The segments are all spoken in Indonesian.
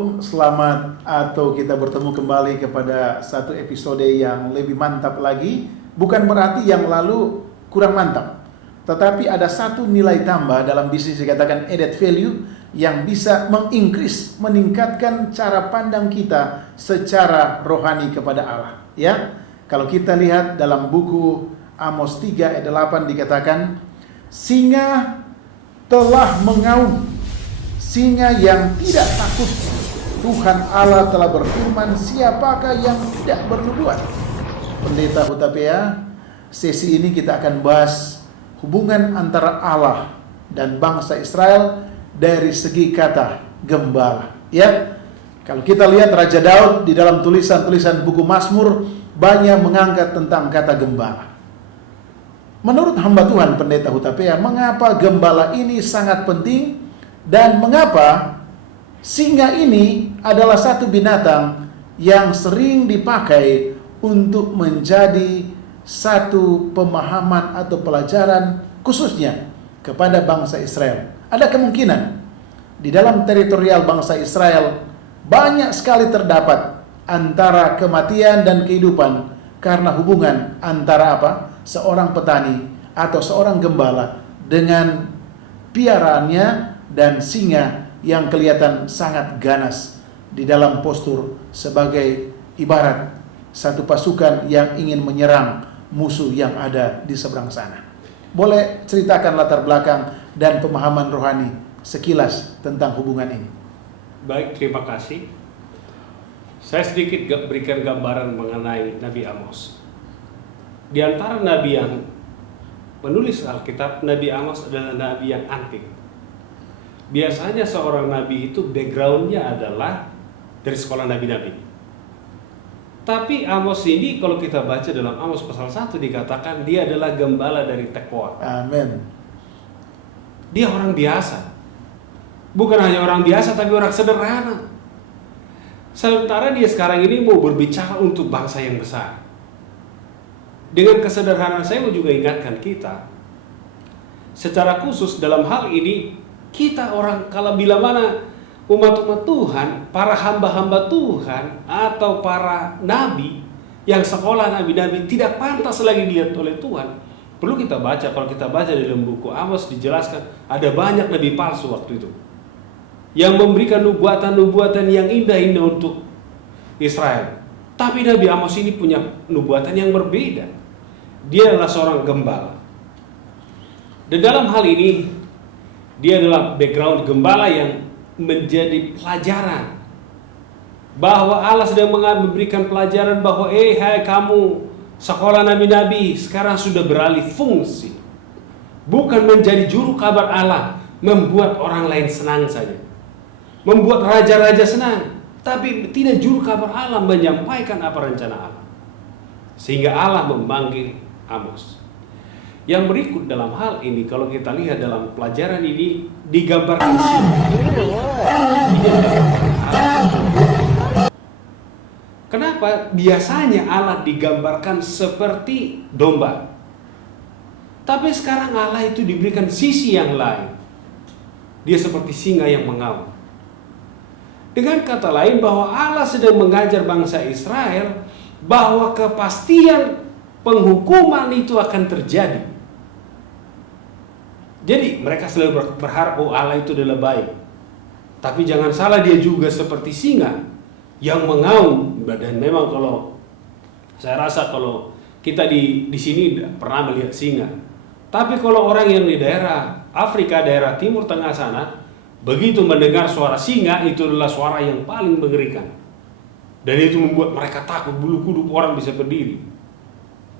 Shalom, selamat atau kita bertemu kembali kepada satu episode yang lebih mantap lagi. Bukan berarti yang lalu kurang mantap, tetapi ada satu nilai tambah dalam bisnis dikatakan added value yang bisa meningkatkan cara pandang kita secara rohani kepada Allah. Ya, kalau kita lihat dalam buku Amos 3 ayat 8 dikatakan, singa telah mengaum, singa yang tidak takut. Tuhan Allah telah berfirman, siapakah yang tidak bernubuat? Pendeta Hutapea, sesi ini kita akan bahas hubungan antara Allah dan bangsa Israel dari segi kata gembala. Ya, kalau kita lihat Raja Daud di dalam tulisan-tulisan buku Mazmur banyak mengangkat tentang kata gembala. Menurut hamba Tuhan Pendeta Hutapea, mengapa gembala ini sangat penting? Dan mengapa singa ini adalah satu binatang yang sering dipakai untuk menjadi satu pemahaman atau pelajaran khususnya kepada bangsa Israel. Ada kemungkinan di dalam teritorial bangsa Israel banyak sekali terdapat antara kematian dan kehidupan karena hubungan antara seorang petani atau seorang gembala dengan piaraannya dan singa yang kelihatan sangat ganas di dalam postur sebagai ibarat satu pasukan yang ingin menyerang musuh yang ada di seberang sana. Boleh ceritakan latar belakang dan pemahaman rohani sekilas tentang hubungan ini? Baik, terima kasih. Saya sedikit berikan gambaran mengenai Nabi Amos. Di antara nabi yang menulis Alkitab, Nabi Amos adalah nabi yang antik. Biasanya seorang nabi itu backgroundnya adalah dari sekolah nabi-nabi. Tapi Amos ini kalau kita baca dalam Amos pasal 1 dikatakan dia adalah gembala dari Tekoa. Amin. Dia orang biasa. Bukan hanya orang biasa tapi orang sederhana. Sementara dia sekarang ini mau berbicara untuk bangsa yang besar. Dengan kesederhanaan saya mau juga ingatkan kita. Secara khusus dalam hal ini kita orang kalau bila mana umat-umat Tuhan, para hamba-hamba Tuhan atau para nabi yang sekolah nabi-nabi tidak pantas lagi dilihat oleh Tuhan. Perlu kita baca, kalau kita baca di dalam buku Amos dijelaskan ada banyak nabi palsu waktu itu yang memberikan nubuatan-nubuatan yang indah-indah untuk Israel. Tapi Nabi Amos ini punya nubuatan yang berbeda. Dia adalah seorang gembala. Dan dalam hal ini dia adalah background gembala yang menjadi pelajaran bahwa Allah sedang memberikan pelajaran bahwa hai kamu sekolah nabi-nabi sekarang sudah beralih fungsi, bukan menjadi juru kabar Allah, membuat orang lain senang saja, membuat raja-raja senang, tapi tidak juru kabar Allah menyampaikan apa rencana Allah. Sehingga Allah memanggil Amos. Yang berikut dalam hal ini kalau kita lihat dalam pelajaran ini digambarkan kenapa biasanya Allah digambarkan seperti domba, tapi sekarang Allah itu diberikan sisi yang lain. Dia seperti singa yang mengaum. Dengan kata lain bahwa Allah sedang mengajar bangsa Israel bahwa kepastian penghukuman itu akan terjadi. Jadi mereka selalu berharap Allah itu adalah baik. Tapi jangan salah, dia juga seperti singa yang mengaum. Dan memang kalau saya rasa kalau kita di sini pernah melihat singa. Tapi kalau orang yang di daerah Afrika, daerah Timur Tengah sana, begitu mendengar suara singa itu adalah suara yang paling mengerikan. Dan itu membuat mereka takut, bulu kuduk orang bisa berdiri.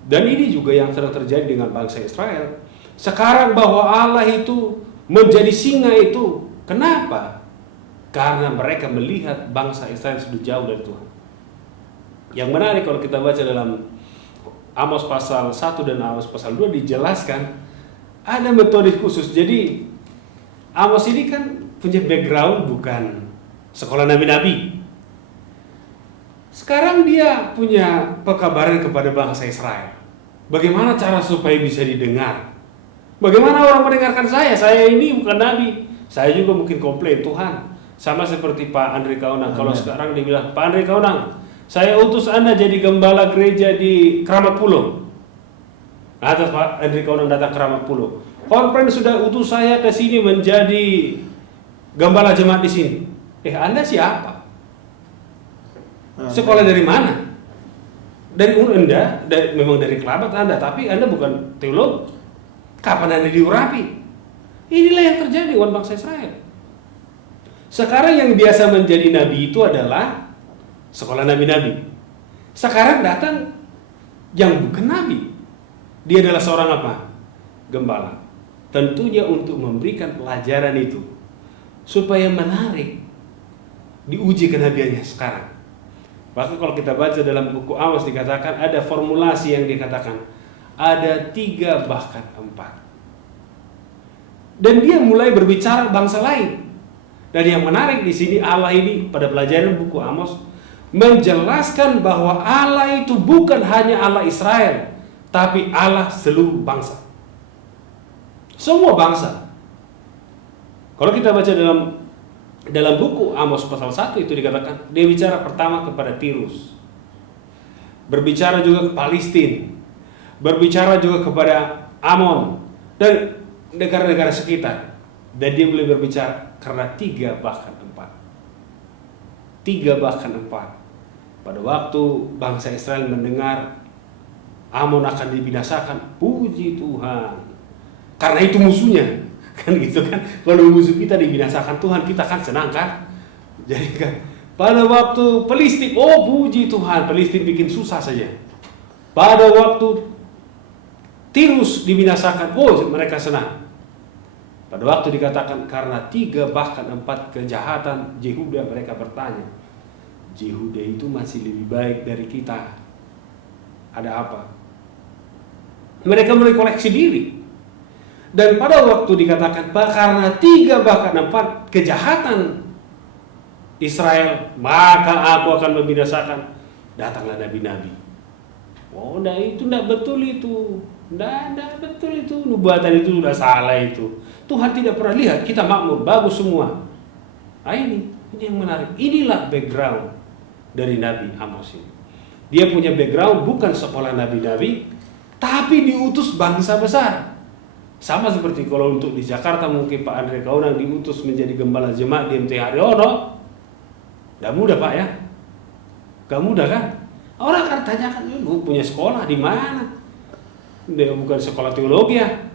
Dan ini juga yang sedang terjadi dengan bangsa Israel. Sekarang bahwa Allah itu menjadi singa itu. Kenapa? Karena mereka melihat bangsa Israel sudah jauh dari Tuhan. Yang menarik kalau kita baca dalam Amos pasal 1 dan Amos pasal 2 dijelaskan ada metode khusus. Jadi Amos ini kan punya background bukan sekolah nabi-nabi. Sekarang dia punya pekabaran kepada bangsa Israel. Bagaimana cara supaya bisa didengar? Bagaimana orang mendengarkan saya? Saya ini bukan nabi. Saya juga mungkin komplain, Tuhan, Sama seperti Pak Andri Kaunang. Kalau Amen. sekarang dia bilang, Pak Andri Kaunang, saya utus Anda jadi gembala gereja di Keramat Pulau. Nah, terus Pak Andri Kaunang datang ke Keramat Pulau. Konfren sudah utus saya ke sini menjadi gembala jemaat di sini. Anda siapa? Sekolah dari mana? Dari Anda, memang dari kerabat Anda, tapi Anda bukan teolog. Kapan Anda diurapi? Inilah yang terjadi dengan bangsa Israel. Sekarang yang biasa menjadi nabi itu adalah sekolah nabi-nabi. Sekarang datang yang bukan nabi. Dia adalah seorang apa? Gembala. Tentunya untuk memberikan pelajaran itu supaya menarik diuji kenabiannya sekarang. Bahkan kalau kita baca dalam buku Amos dikatakan ada formulasi yang dikatakan ada 3 bahkan 4. Dan dia mulai berbicara bangsa lain. Dan yang menarik di sini Allah ini pada pelajaran buku Amos menjelaskan bahwa Allah itu bukan hanya Allah Israel, tapi Allah seluruh bangsa. Semua bangsa. Kalau kita baca dalam buku Amos pasal 1 itu dikatakan dia bicara pertama kepada Tirus. Berbicara juga ke Palestina. Berbicara juga kepada Amon dan negara-negara sekitar. Dan dia boleh berbicara karena 3 bahkan 4. 3 bahkan 4. Pada waktu bangsa Israel mendengar Amon akan dibinasakan, puji Tuhan. Karena itu musuhnya. Kan gitu kan. Kalau musuh kita dibinasakan Tuhan, kita kan senang kan? Jadi kan pada waktu Palestina, oh puji Tuhan, Palestina bikin susah saja. Pada waktu Tirus dibinasakan, oh mereka senang. Pada waktu dikatakan karena 3 bahkan 4 kejahatan Yehuda, mereka bertanya, Yehuda itu masih lebih baik dari kita. Ada apa? Mereka mulai koleksi diri. Dan pada waktu dikatakan karena 3 bahkan 4 kejahatan Israel, maka aku akan membinasakan. Datanglah nabi-nabi. Oh, itu tidak betul itu. Tidak betul itu. Nubuatan itu sudah salah itu. Tuhan tidak pernah lihat kita makmur, bagus semua. Nah, ini yang menarik. Inilah background dari Nabi Amos ini. Dia punya background bukan sekolah nabi-nabi, tapi diutus bangsa besar. Sama seperti kalau untuk di Jakarta mungkin Pak Andri Kaunang diutus menjadi gembala jemaat di MT Haryono. Tidak mudah Pak ya. Gak mudah kan? Orang akan tanyakan, lu punya sekolah di mana? Dia bukan sekolah teologi ya.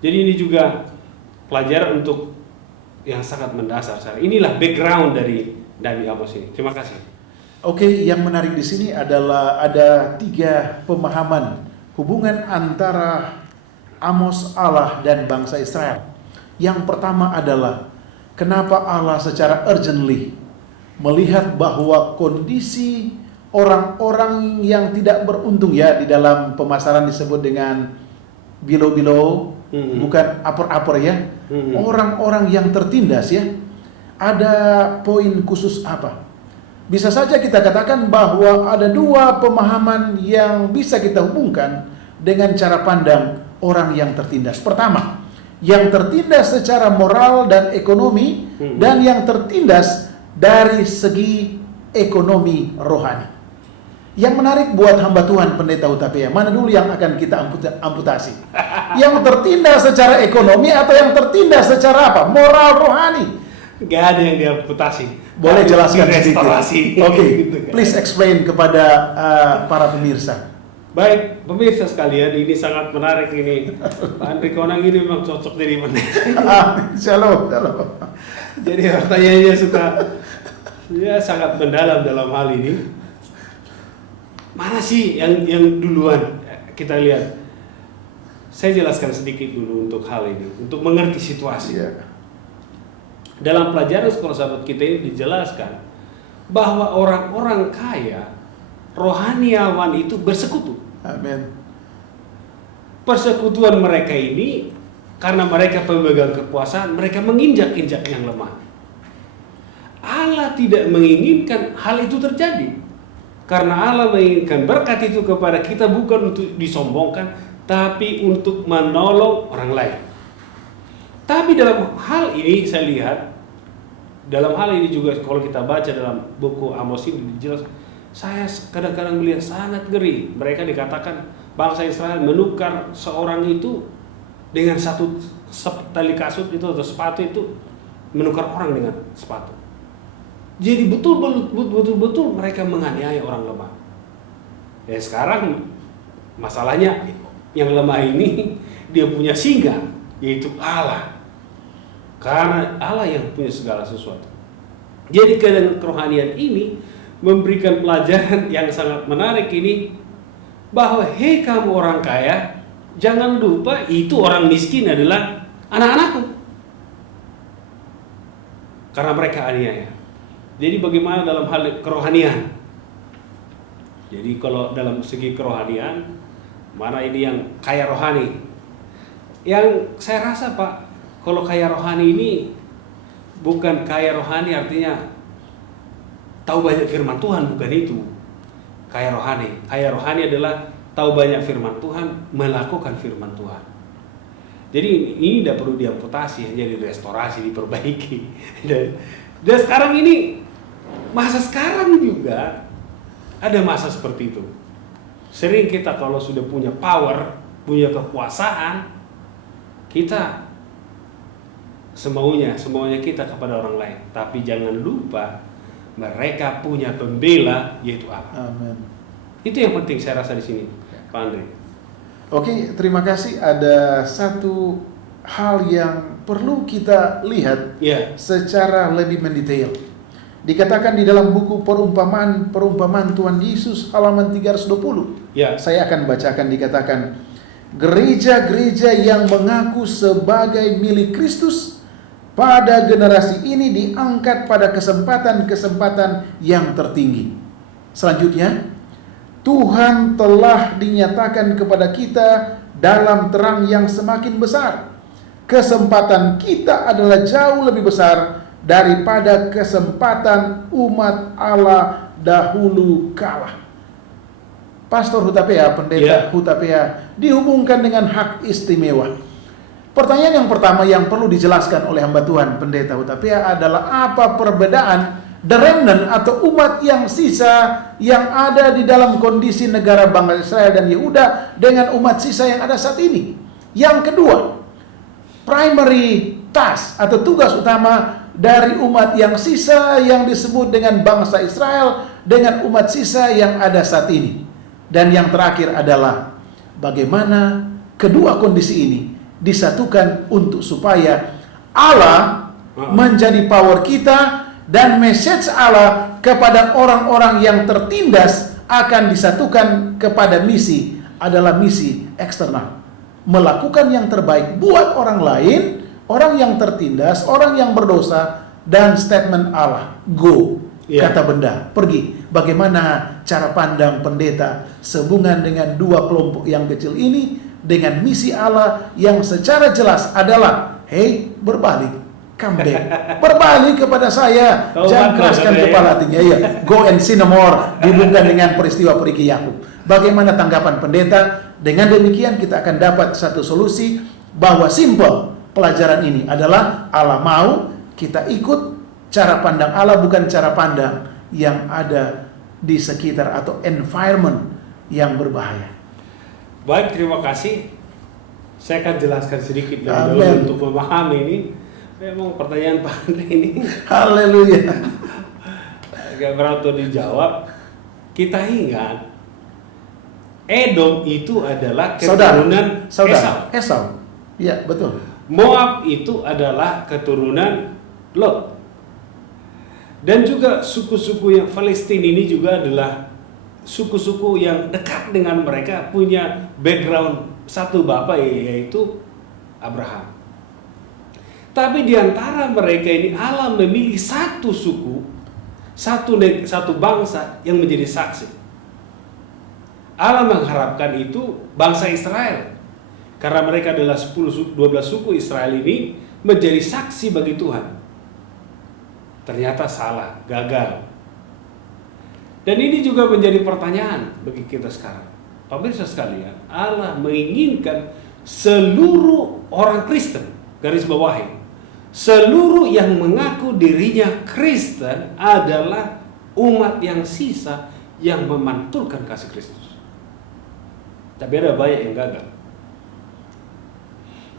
Jadi ini juga pelajaran untuk yang sangat mendasar. Inilah background dari Nabi Amos ini. Terima kasih. Oke, yang menarik di sini adalah ada 3 pemahaman hubungan antara Amos, Allah dan bangsa Israel. Yang pertama adalah kenapa Allah secara urgently melihat bahwa kondisi orang-orang yang tidak beruntung ya, di dalam pemasaran disebut dengan below, bukan upper ya. Orang-orang yang tertindas ya. Ada poin khusus apa? Bisa saja kita katakan bahwa ada 2 pemahaman yang bisa kita hubungkan dengan cara pandang orang yang tertindas. Pertama, yang tertindas secara moral dan ekonomi, dan yang tertindas dari segi ekonomi rohani. Yang menarik buat hamba Tuhan Pendeta Hutapea, mana dulu yang akan kita amputasi? Yang tertindas secara ekonomi atau yang tertindas secara apa? Moral rohani. Gak ada yang diamputasi. Boleh jelaskan sedikit? Oke, Oke, please explain kepada para pemirsa. Baik, pemirsa sekalian, ini sangat menarik ini. Pak Andri Kaunang ini memang cocok jadi pendeta. Shalom. Jadi pertanyaannya ya sangat mendalam dalam hal ini. Mana sih yang duluan kita lihat? Saya jelaskan sedikit dulu untuk hal ini, untuk mengerti situasi. Dalam pelajaran sekolah sahabat kita ini dijelaskan bahwa orang-orang kaya, rohaniawan itu bersekutu. Amin. Persekutuan mereka ini karena mereka pemegang kekuasaan, mereka menginjak-injak yang lemah. Allah tidak menginginkan hal itu terjadi. Karena Allah menginginkan berkat itu kepada kita bukan untuk disombongkan, tapi untuk menolong orang lain. Tapi dalam hal ini saya lihat dalam hal ini juga kalau kita baca dalam buku Amos ini jelas, saya kadang-kadang melihat sangat ngeri. Mereka dikatakan bangsa Israel menukar seorang itu dengan satu tali kasut itu atau sepatu itu, menukar orang dengan sepatu. Jadi betul-betul mereka menganiaya orang lemah. Ya sekarang masalahnya yang lemah ini dia punya singa, yaitu Allah. Karena Allah yang punya segala sesuatu. Jadi kerohanian ini memberikan pelajaran yang sangat menarik ini, bahwa hei kamu orang kaya, jangan lupa itu orang miskin adalah anak-anakku. Karena mereka aniaya. Jadi bagaimana dalam hal kerohanian? Jadi kalau dalam segi kerohanian, mana ini yang kaya rohani? Yang saya rasa Pak, kalau kaya rohani ini bukan kaya rohani artinya tahu banyak firman Tuhan, bukan itu. Kaya rohani adalah tahu banyak firman Tuhan, melakukan firman Tuhan. Jadi ini tidak perlu diamputasi, hanya direstorasi, diperbaiki. Dan sekarang ini, masa sekarang juga ada masa seperti itu. Sering kita kalau sudah punya power, punya kekuasaan, kita semaunya kita kepada orang lain. Tapi jangan lupa mereka punya pembela, yaitu Allah. Amin. Itu yang penting saya rasa di sini, Pak Andre. Oke, terima kasih. Ada satu hal yang perlu kita lihat secara lebih mendetail. Dikatakan di dalam buku perumpamaan Tuhan Yesus halaman 320. Saya akan bacakan, dikatakan, gereja-gereja yang mengaku sebagai milik Kristus pada generasi ini diangkat pada kesempatan-kesempatan yang tertinggi. Selanjutnya, Tuhan telah dinyatakan kepada kita dalam terang yang semakin besar. Kesempatan kita adalah jauh lebih besar daripada kesempatan umat Allah dahulu kala. Pastor Hutapea, Pendeta Hutapea, dihubungkan dengan hak istimewa. Pertanyaan yang pertama yang perlu dijelaskan oleh hamba Tuhan Pendeta Hutapea adalah apa perbedaan the remnant atau umat yang sisa yang ada di dalam kondisi negara bangsa Israel dan Yehuda dengan umat sisa yang ada saat ini. Yang kedua, primary task atau tugas utama dari umat yang sisa yang disebut dengan bangsa Israel dengan umat sisa yang ada saat ini. Dan yang terakhir adalah bagaimana kedua kondisi ini disatukan untuk supaya Allah menjadi power kita dan message Allah kepada orang-orang yang tertindas akan disatukan kepada misi adalah misi eksternal. Melakukan yang terbaik buat orang lain, orang yang tertindas, orang yang berdosa, dan statement Allah, go, kata benda, pergi. Bagaimana cara pandang pendeta sehubungan dengan dua kelompok yang kecil ini dengan misi Allah yang secara jelas adalah, hey, berbalik, come back, berbalik kepada saya, jangan keraskan kepala hatinya, go and sin no more, dihubungkan dengan peristiwa perigi Yakub. Bagaimana tanggapan pendeta? Dengan demikian kita akan dapat satu solusi bahwa simple pelajaran ini adalah Allah mau kita ikut cara pandang Allah, bukan cara pandang yang ada di sekitar atau environment yang berbahaya. Baik, terima kasih. Saya akan jelaskan sedikit lebih dulu untuk memahami ini. Memang pertanyaan Pak Andre ini haleluya agak berat untuk dijawab. Kita ingat Edom itu adalah keturunan Esau. Ya, betul. Moab itu adalah keturunan Lot. Dan juga suku-suku yang Palestina ini juga adalah suku-suku yang dekat dengan mereka, punya background satu bapak, yaitu Abraham. Tapi di antara mereka ini Allah memilih satu suku, satu bangsa yang menjadi saksi. Allah mengharapkan itu bangsa Israel, karena mereka adalah 12 suku Israel ini menjadi saksi bagi Tuhan. Ternyata salah, gagal. Dan ini juga menjadi pertanyaan bagi kita sekarang. Pemirsa sekalian, Allah menginginkan seluruh orang Kristen, garis bawahi, seluruh yang mengaku dirinya Kristen adalah umat yang sisa yang memantulkan kasih Kristus. Tapi ada banyak yang gagal.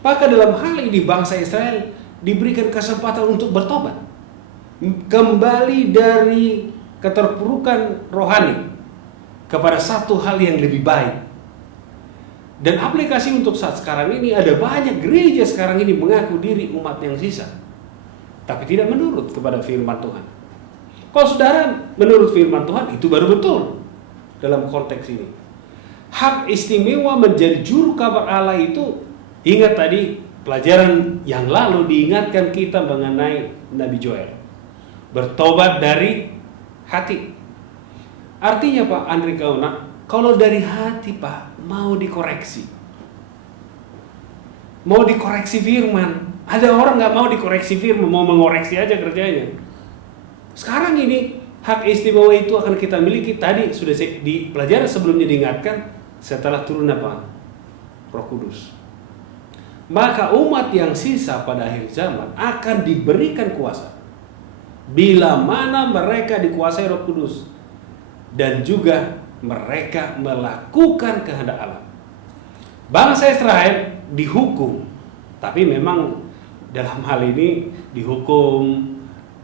Maka dalam hal ini bangsa Israel diberikan kesempatan untuk bertobat, kembali dari keterpurukan rohani kepada satu hal yang lebih baik. Dan aplikasi untuk saat sekarang ini, ada banyak gereja sekarang ini mengaku diri umat yang sisa, tapi tidak menurut kepada firman Tuhan. Kalau saudara menurut firman Tuhan, itu baru betul dalam konteks ini. Hak istimewa menjadi juru kabar Allah itu, ingat tadi pelajaran yang lalu diingatkan kita mengenai Nabi Joel. Bertobat dari hati. Artinya Pak Andri Kauna, kalau dari hati Pak mau dikoreksi firman. Ada orang nggak mau dikoreksi firman, mau mengoreksi aja kerjanya. Sekarang ini hak istimewa itu akan kita miliki. Tadi sudah di pelajaran sebelumnya diingatkan, setelah turun apa? Roh Kudus. Maka umat yang sisa pada akhir zaman akan diberikan kuasa bila mana mereka dikuasai Roh Kudus dan juga mereka melakukan kehendak Allah. Bangsa Israel dihukum, tapi memang dalam hal ini dihukum,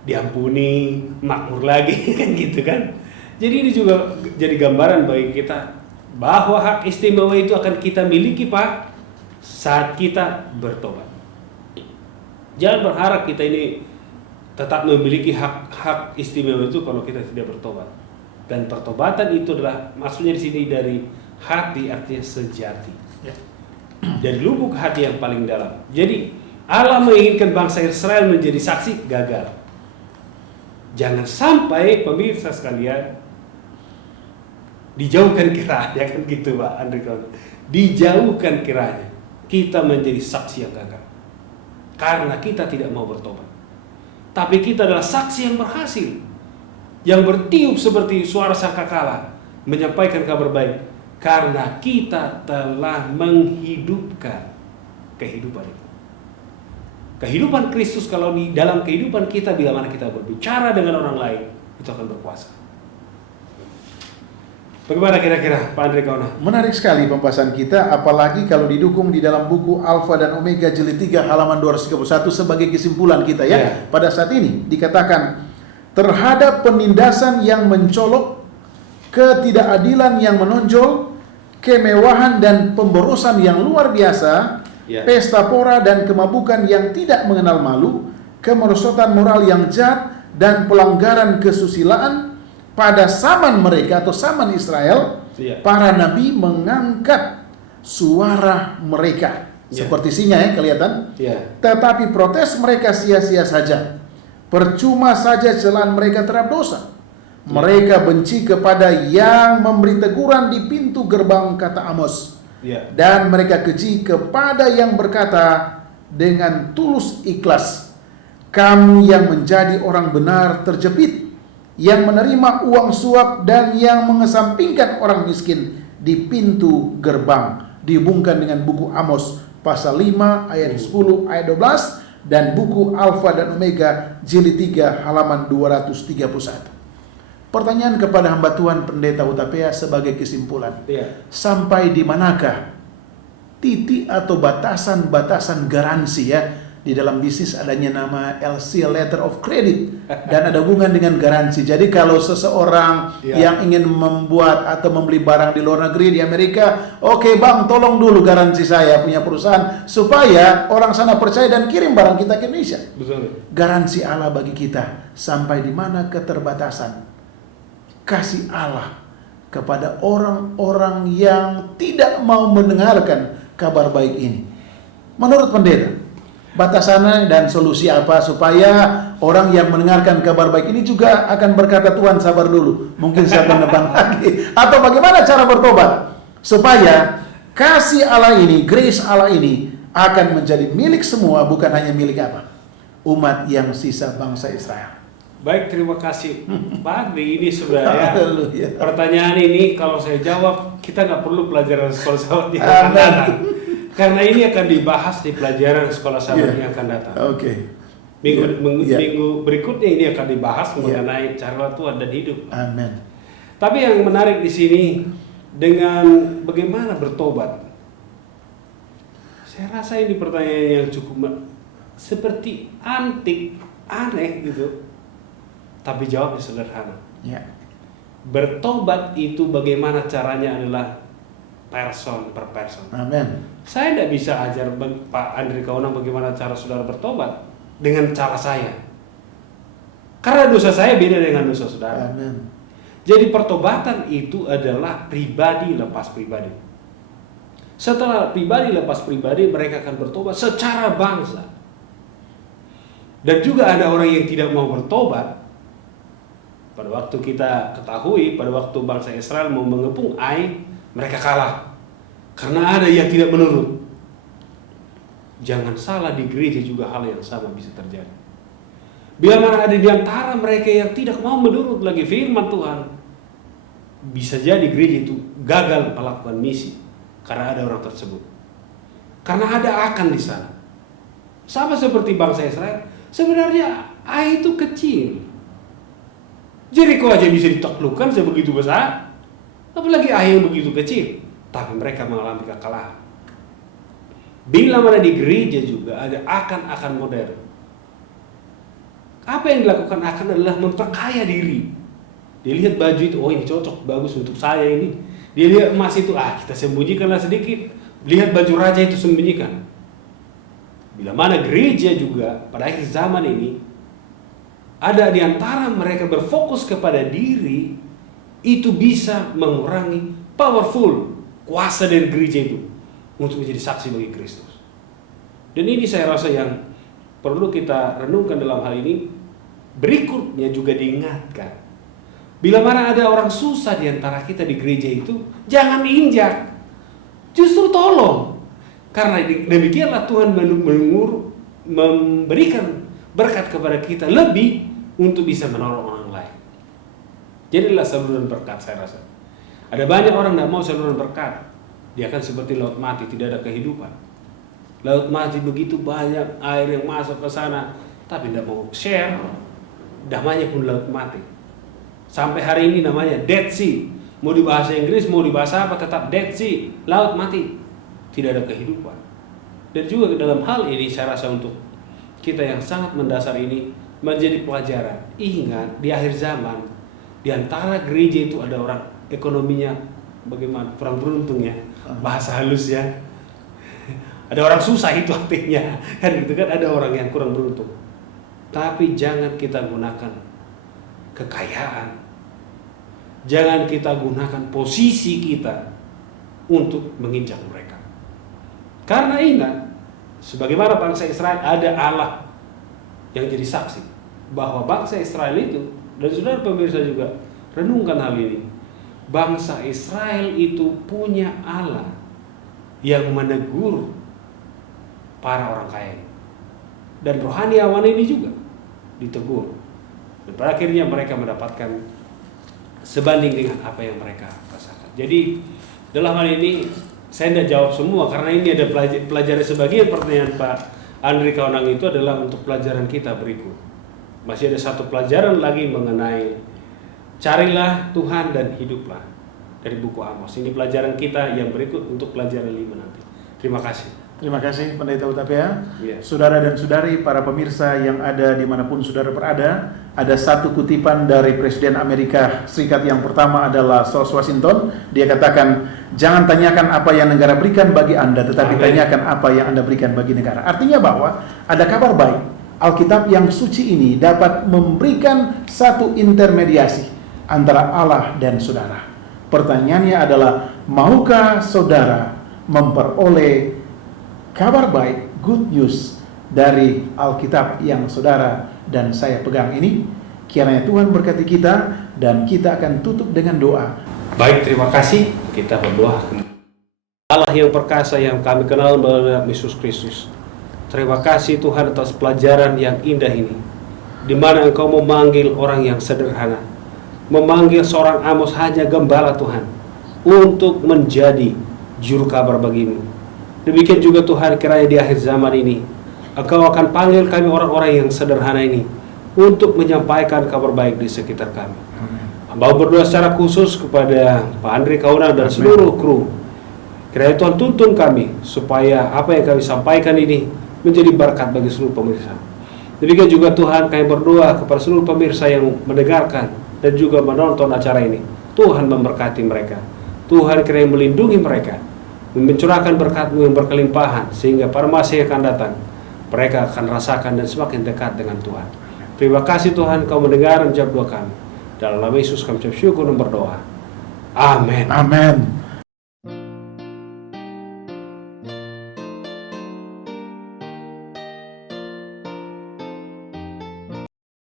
diampuni, makmur lagi kan gitu kan. Jadi ini juga jadi gambaran bagi kita bahwa hak istimewa itu akan kita miliki Pak saat kita bertobat. Jangan berharap kita ini tetap memiliki hak istimewa itu kalau kita tidak bertobat. Dan pertobatan itu adalah maksudnya di sini dari hati, artinya sejati. Ya. Dari lubuk hati yang paling dalam. Jadi Allah menginginkan bangsa Israel menjadi saksi, gagal. Jangan sampai pemirsa sekalian dijauhkan kiranya, kan gitu Pak Andri. Dijauhkan kiranya kita menjadi saksi yang gagal karena kita tidak mau bertobat. Tapi kita adalah saksi yang berhasil, yang bertiup seperti suara sangkakala, menyampaikan kabar baik karena kita telah menghidupkan kehidupan itu. Kehidupan Kristus kalau di dalam kehidupan kita, bila mana kita berbicara dengan orang lain, itu akan berkuasa. Bagaimana kira-kira Pak Andri Kauna? Menarik sekali pembahasan kita, apalagi kalau didukung di dalam buku Alfa dan Omega jilid 3 halaman 231 sebagai kesimpulan kita ya. Pada saat ini dikatakan terhadap penindasan yang mencolok, ketidakadilan yang menonjol, kemewahan dan pemborosan yang luar biasa, pesta pora dan kemabukan yang tidak mengenal malu, kemerosotan moral yang jahat dan pelanggaran kesusilaan. Pada zaman mereka atau zaman Israel, para nabi mengangkat suara mereka seperti singa ya, kelihatan. Tetapi protes mereka sia-sia saja. Percuma saja celaan mereka terhadap dosa. Mereka benci kepada yang memberi teguran di pintu gerbang, kata Amos. Dan mereka keji kepada yang berkata dengan tulus ikhlas, kamu yang menjadi orang benar terjepit, yang menerima uang suap dan yang mengesampingkan orang miskin di pintu gerbang. Dihubungkan dengan buku Amos pasal 5 ayat 10 ayat 12 dan buku Alfa dan Omega jilid 3 halaman 231. Pertanyaan kepada hamba Tuhan Pendeta Hutapea sebagai kesimpulan. Sampai di manakah titik atau batasan-batasan garansi ya? Di dalam bisnis adanya nama LC, Letter of Credit, dan ada hubungan dengan garansi. Jadi kalau seseorang yang ingin membuat atau membeli barang di luar negeri, di Amerika, oke bang, tolong dulu garansi saya punya perusahaan supaya orang sana percaya dan kirim barang kita ke Indonesia. Betul. Garansi Allah bagi kita, sampai di mana keterbatasan kasih Allah kepada orang-orang yang tidak mau mendengarkan kabar baik ini. Menurut pendeta, batasannya dan solusi apa supaya orang yang mendengarkan kabar baik ini juga akan berkata, Tuhan sabar dulu, mungkin saya akan depan lagi. Atau bagaimana cara bertobat supaya kasih Allah ini, grace Allah ini akan menjadi milik semua, bukan hanya milik apa? Umat yang sisa bangsa Israel. Baik, terima kasih Pak Andri. Ini sebenarnya pertanyaan ini kalau saya jawab, kita nggak perlu pelajaran sekolah sahabat yang akan datang. Karena ini akan dibahas di pelajaran sekolah sahabat yang akan datang. Minggu berikutnya ini akan dibahas mengenai carilah Tuhan dan hidup. Amin. Tapi yang menarik di sini dengan bagaimana bertobat. Saya rasa ini pertanyaan yang cukup seperti aneh gitu. Tapi jawabnya sederhana. Ya. Bertobat itu bagaimana caranya adalah person per person. Amin. Saya tidak bisa ajar Pak Andri Kaunang bagaimana cara saudara bertobat dengan cara saya. Karena dosa saya beda dengan dosa saudara. Amin. Jadi pertobatan itu adalah pribadi lepas pribadi. Setelah pribadi lepas pribadi, mereka akan bertobat secara bangsa. Dan juga ada orang yang tidak mau bertobat. Pada waktu kita ketahui, pada waktu bangsa Israel mau mengepung Ai, mereka kalah. Karena ada yang tidak menurut. Jangan salah, di gereja juga hal yang sama bisa terjadi. Bila mana ada di antara mereka yang tidak mau menurut lagi firman Tuhan, bisa jadi gereja itu gagal melakukan misi karena ada orang tersebut. Karena ada akan di sana. Sama seperti bangsa Israel, sebenarnya Ai itu kecil. Jericho aja bisa ditaklukkan sebegitu besar, apalagi Ai yang begitu kecil. Tapi mereka mengalami kekalahan. Bila mana di gereja juga ada akan modern. Apa yang dilakukan akan adalah memperkaya diri. Dia lihat baju itu, oh ini cocok, bagus untuk saya ini. Dia lihat emas itu, kita sembunyikanlah sedikit. Lihat baju raja itu, sembunyikan. Bila mana gereja juga pada akhir zaman ini, ada di antara mereka berfokus kepada diri, itu bisa mengurangi powerful kuasa dari gereja itu untuk menjadi saksi bagi Kristus. Dan ini saya rasa yang perlu kita renungkan dalam hal ini. Berikutnya juga diingatkan, bila mana ada orang susah di antara kita di gereja itu, jangan injak, justru tolong. Karena demikianlah Tuhan memberikan berkat kepada kita lebih untuk bisa menolong orang lain. Jadilah saluran berkat, saya rasa. Ada banyak orang tidak mau saluran berkat. Dia akan seperti laut mati, tidak ada kehidupan. Laut mati begitu banyak air yang masuk ke sana, tapi tidak mau share. Namanya pun laut mati. Sampai hari ini namanya Dead Sea. Mau di bahasa Inggris, mau di bahasa apa, tetap Dead Sea, laut mati. Tidak ada kehidupan. Dan juga dalam hal ini saya rasa untuk kita yang sangat mendasar ini menjadi pelajaran. Ingat, di akhir zaman, di antara gereja itu ada orang ekonominya bagaimana, kurang beruntung ya, bahasa halus ya. Ada orang susah itu artinya, kan gitu kan, ada orang yang kurang beruntung. Tapi jangan kita gunakan kekayaan, jangan kita gunakan posisi kita untuk menginjak mereka. Karena ingat, sebagaimana bangsa Israel, ada Allah yang jadi saksi bahwa bangsa Israel itu, dan saudara pemirsa juga renungkan hal ini, bangsa Israel itu punya Allah yang menegur para orang kaya, dan rohaniawan ini juga ditegur, dan pada akhirnya mereka mendapatkan sebanding dengan apa yang mereka rasakan. Jadi dalam hal ini saya tidak jawab semua, karena ini ada pelajaran sebagian pertanyaan Pak Andri Kaunang itu adalah untuk pelajaran kita berikut. Masih ada satu pelajaran lagi mengenai carilah Tuhan dan hiduplah dari buku Amos. Ini pelajaran kita yang berikut untuk pelajaran 5 nanti. Terima kasih. Terima kasih Pendeta Utapia. Ya. Saudara dan saudari, para pemirsa yang ada dimanapun saudara berada, ada satu kutipan dari Presiden Amerika Serikat yang pertama adalah George Washington. Dia katakan, jangan tanyakan apa yang negara berikan bagi Anda, tetapi tanyakan apa yang Anda berikan bagi negara. Artinya bahwa ada kabar baik. Alkitab yang suci ini dapat memberikan satu intermediasi antara Allah dan saudara. Pertanyaannya adalah, maukah saudara memperoleh kabar baik, good news dari Alkitab yang saudara dan saya pegang ini? Kiranya Tuhan berkati kita, dan kita akan tutup dengan doa. Baik, terima kasih. Kita berdoa. Allah yang perkasa yang kami kenal melalui Yesus Kristus, terima kasih Tuhan atas pelajaran yang indah ini, di mana Engkau memanggil orang yang sederhana, memanggil seorang Amos, hanya gembala Tuhan, untuk menjadi juru kabar bagimu. Demikian juga Tuhan, kiranya di akhir zaman ini Engkau akan panggil kami orang-orang yang sederhana ini untuk menyampaikan kabar baik di sekitar kami. Hamba berdoa secara khusus kepada Pak Andri Kaunang dan seluruh kru. Kiranya Tuhan tuntun kami supaya apa yang kami sampaikan ini menjadi berkat bagi seluruh pemirsa. Demikian juga Tuhan, kami berdoa kepada seluruh pemirsa yang mendengarkan dan juga menonton acara ini. Tuhan memberkati mereka. Tuhan kiranya melindungi mereka, mencurahkan berkat-Mu yang berkelimpahan, sehingga pada masa yang akan datang mereka akan rasakan dan semakin dekat dengan Tuhan. Terima kasih Tuhan, Kau mendengar dan jawab doa kami. Dalam nama Yesus kami ucap syukur dan berdoa. Amin. Amin.